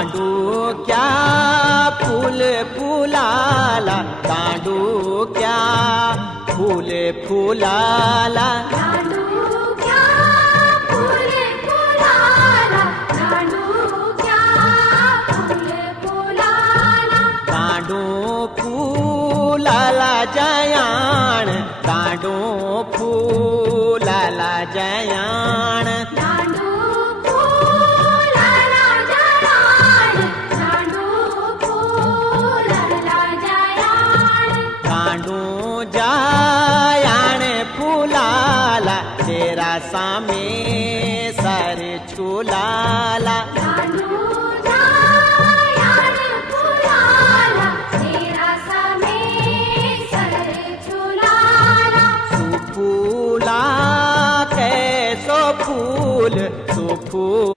दांडू क्या फूल फुलाला, दांडू क्या फूल फुलाला, दांडू क्या फूल फुलाला, दांडू क्या फूल फुलाला, दांडू फुलाला जयाण, दांडू फुलाला जयाण, दांडू फुलाला जयाण, दांडू फुलाला जयाण, दांडू जयाण फुलाला, तेरा सामे सर झुलाला, दांडू जयाण फुलाला, तेरा समे सर झुलाला, सुफूला कैसो फूल सुफू